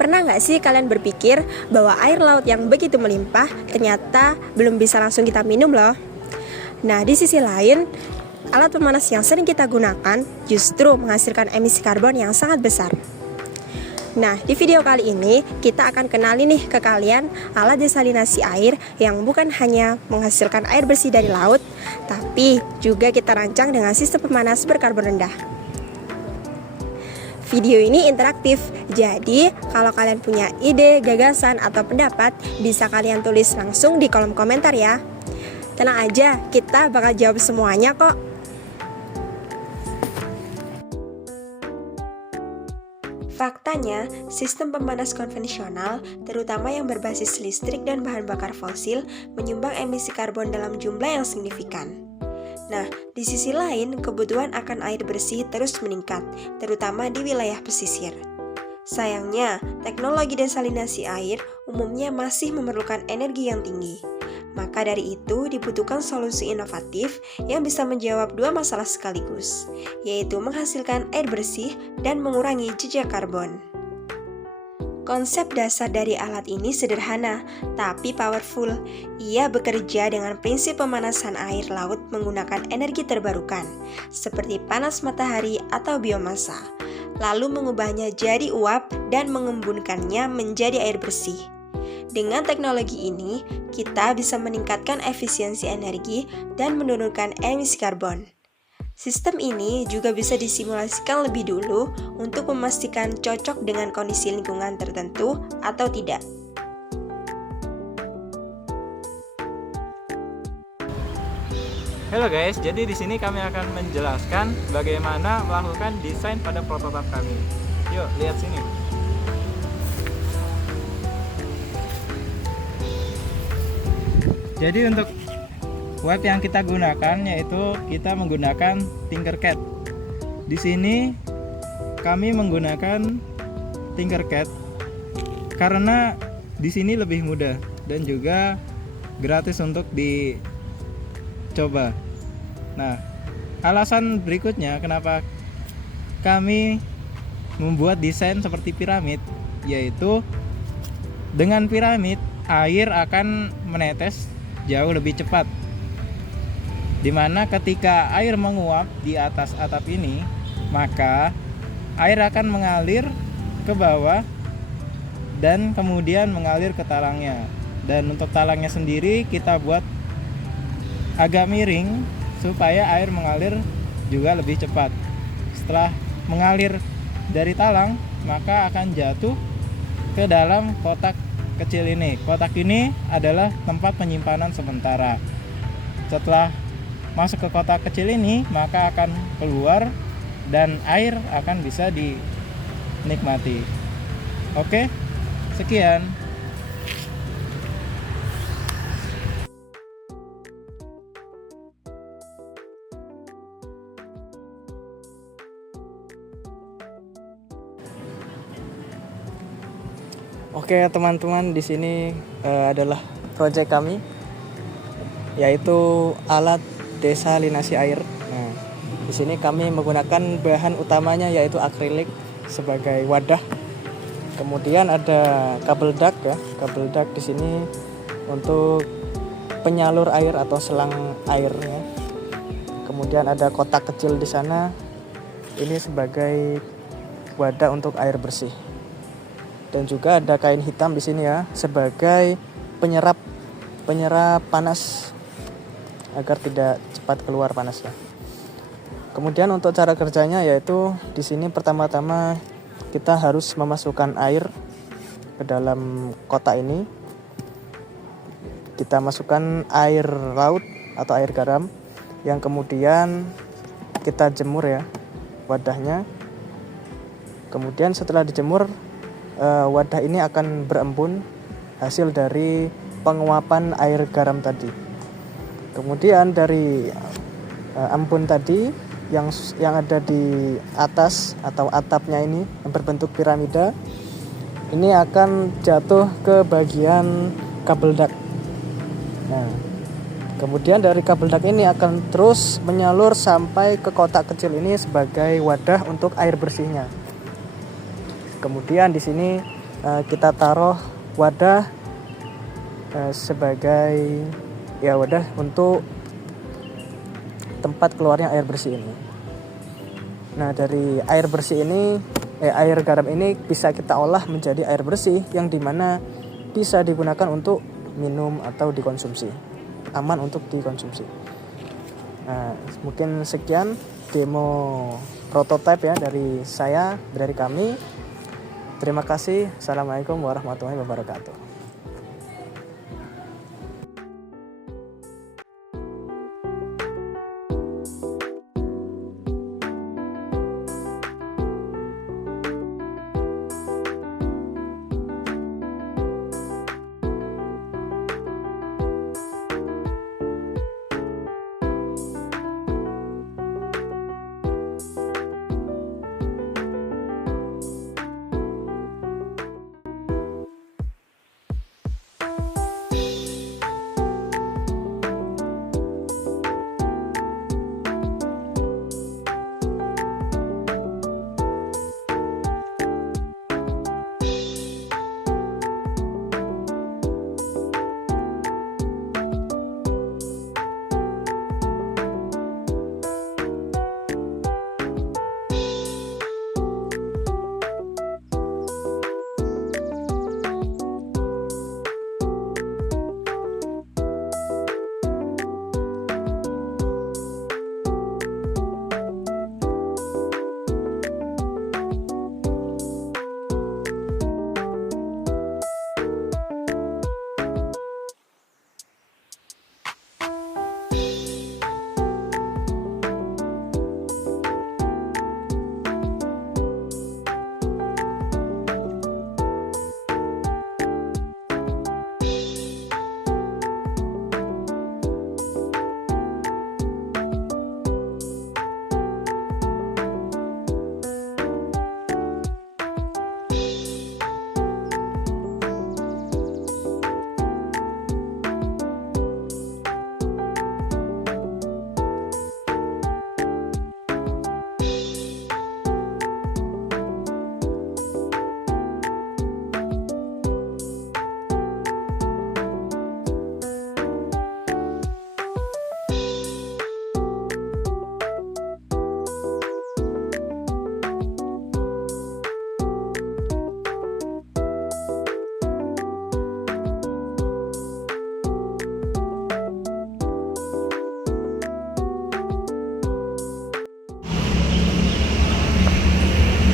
Pernah nggak sih kalian berpikir bahwa air laut yang begitu melimpah ternyata belum bisa langsung kita minum loh? Nah, di sisi lain, alat pemanas yang sering kita gunakan justru menghasilkan emisi karbon yang sangat besar. Nah, di video kali ini kita akan kenali nih ke kalian alat desalinasi air yang bukan hanya menghasilkan air bersih dari laut, tapi juga kita rancang dengan sistem pemanas berkarbon rendah. Video ini interaktif, jadi kalau kalian punya ide, gagasan, atau pendapat, bisa kalian tulis langsung di kolom komentar ya. Tenang aja, kita bakal jawab semuanya kok. Faktanya, sistem pemanas konvensional, terutama yang berbasis listrik dan bahan bakar fosil, menyumbang emisi karbon dalam jumlah yang signifikan. Nah, di sisi lain, kebutuhan akan air bersih terus meningkat, terutama di wilayah pesisir. Sayangnya, teknologi desalinasi air umumnya masih memerlukan energi yang tinggi. Maka dari itu, dibutuhkan solusi inovatif yang bisa menjawab dua masalah sekaligus, yaitu menghasilkan air bersih dan mengurangi jejak karbon. Konsep dasar dari alat ini sederhana, tapi powerful. Ia bekerja dengan prinsip pemanasan air laut menggunakan energi terbarukan, seperti panas matahari atau biomasa, lalu mengubahnya jadi uap dan mengembunkannya menjadi air bersih. Dengan teknologi ini, kita bisa meningkatkan efisiensi energi dan menurunkan emisi karbon. Sistem ini juga bisa disimulasikan lebih dulu untuk memastikan cocok dengan kondisi lingkungan tertentu atau tidak. Halo guys, jadi di sini kami akan menjelaskan bagaimana melakukan desain pada prototip kami. Yuk, lihat sini. Jadi untuk web yang kita gunakan yaitu kita menggunakan Tinkercad. Di sini kami menggunakan Tinkercad karena di sini lebih mudah dan juga gratis untuk dicoba. Nah, alasan berikutnya kenapa kami membuat desain seperti piramid, yaitu dengan piramid air akan menetes jauh lebih cepat. Dimana ketika air menguap di atas atap ini, maka air akan mengalir ke bawah dan kemudian mengalir ke talangnya. Dan untuk talangnya sendiri kita buat agak miring supaya air mengalir juga lebih cepat. Setelah mengalir dari talang, maka akan jatuh ke dalam kotak kecil ini. Kotak ini adalah tempat penyimpanan sementara. Setelah masuk ke kotak kecil ini, maka akan keluar dan air akan bisa dinikmati. Oke, sekian. Oke teman-teman, di sini adalah proyek kami, yaitu alat desalinasi air. Nah, di sini kami menggunakan bahan utamanya yaitu akrilik sebagai wadah. Kemudian ada kabel dak ya, kabel dak di sini untuk penyalur air atau selang airnya. Kemudian ada kotak kecil di sana, ini sebagai wadah untuk air bersih. Dan juga ada kain hitam di sini ya, sebagai penyerap panas agar tidak cepat keluar panasnya. Kemudian untuk cara kerjanya yaitu di sini pertama-tama kita harus memasukkan air ke dalam kotak ini. Kita masukkan air laut atau air garam yang kemudian kita jemur ya wadahnya. Kemudian setelah dijemur, wadah ini akan berembun hasil dari penguapan air garam tadi. Kemudian dari embun tadi yang ada di atas atau atapnya ini yang berbentuk piramida, ini akan jatuh ke bagian kabel dak. Nah, kemudian dari kabel dak ini akan terus menyalur sampai ke kotak kecil ini sebagai wadah untuk air bersihnya. Kemudian di sini kita taruh wadah sebagai wadah untuk tempat keluarnya air bersih ini. Nah, dari air bersih ini, air garam ini bisa kita olah menjadi air bersih yang dimana bisa digunakan untuk minum atau dikonsumsi, aman untuk dikonsumsi. Nah, mungkin sekian demo prototipe ya dari kami. Terima kasih. Assalamualaikum warahmatullahi wabarakatuh.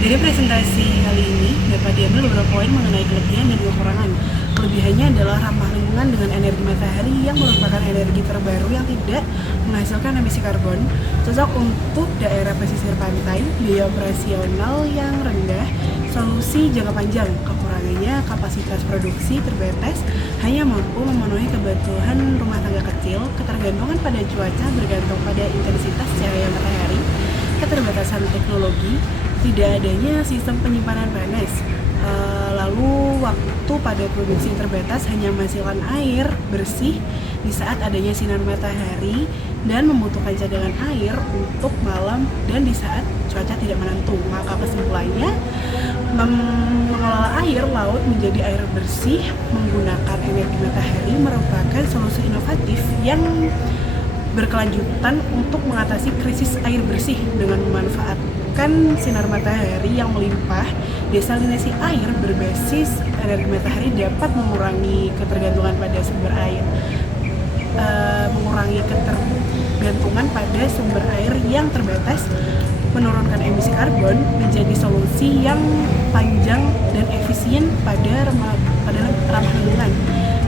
Dari presentasi kali ini dapat diambil beberapa poin mengenai kelebihan dan kekurangan. Kelebihannya adalah ramah lingkungan dengan energi matahari yang merupakan energi terbaru yang tidak menghasilkan emisi karbon, cocok untuk daerah pesisir pantai, biaya operasional yang rendah, solusi jangka panjang. Kekurangannya kapasitas produksi terbatas, hanya mampu memenuhi kebutuhan rumah tangga kecil, ketergantungan pada cuaca bergantung pada intensitas cahaya matahari, keterbatasan teknologi, tidak adanya sistem penyimpanan panas, lalu waktu pada produksi terbatas hanya menghasilkan air bersih di saat adanya sinar matahari dan membutuhkan cadangan air untuk malam dan di saat cuaca tidak menentu. Maka kesimpulannya, mengelola air laut menjadi air bersih menggunakan energi matahari merupakan solusi inovatif yang berkelanjutan untuk mengatasi krisis air bersih dengan memanfaatkan sinar matahari yang melimpah. Desalinasi air berbasis energi matahari dapat mengurangi ketergantungan pada sumber air, yang terbatas, menurunkan emisi karbon, menjadi solusi yang panjang dan efisien pada ramah lingkungan.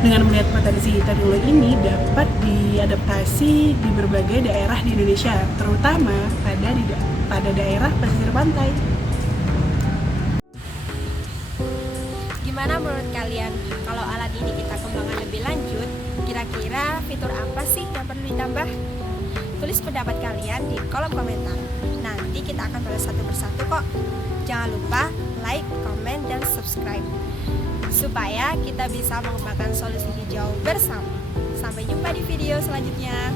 Dengan melihat potensi teknologi ini dapat diadaptasi di berbagai daerah di Indonesia, terutama pada daerah pesisir pantai. Gimana menurut kalian kalau alat ini kita kembangkan lebih lanjut? Kira-kira fitur apa sih yang perlu ditambah? Tulis pendapat kalian di kolom komentar. Nanti kita akan bahas satu persatu kok. Jangan lupa like, komen, dan subscribe supaya kita bisa mengembangkan solusi hijau bersama. Sampai jumpa di video selanjutnya.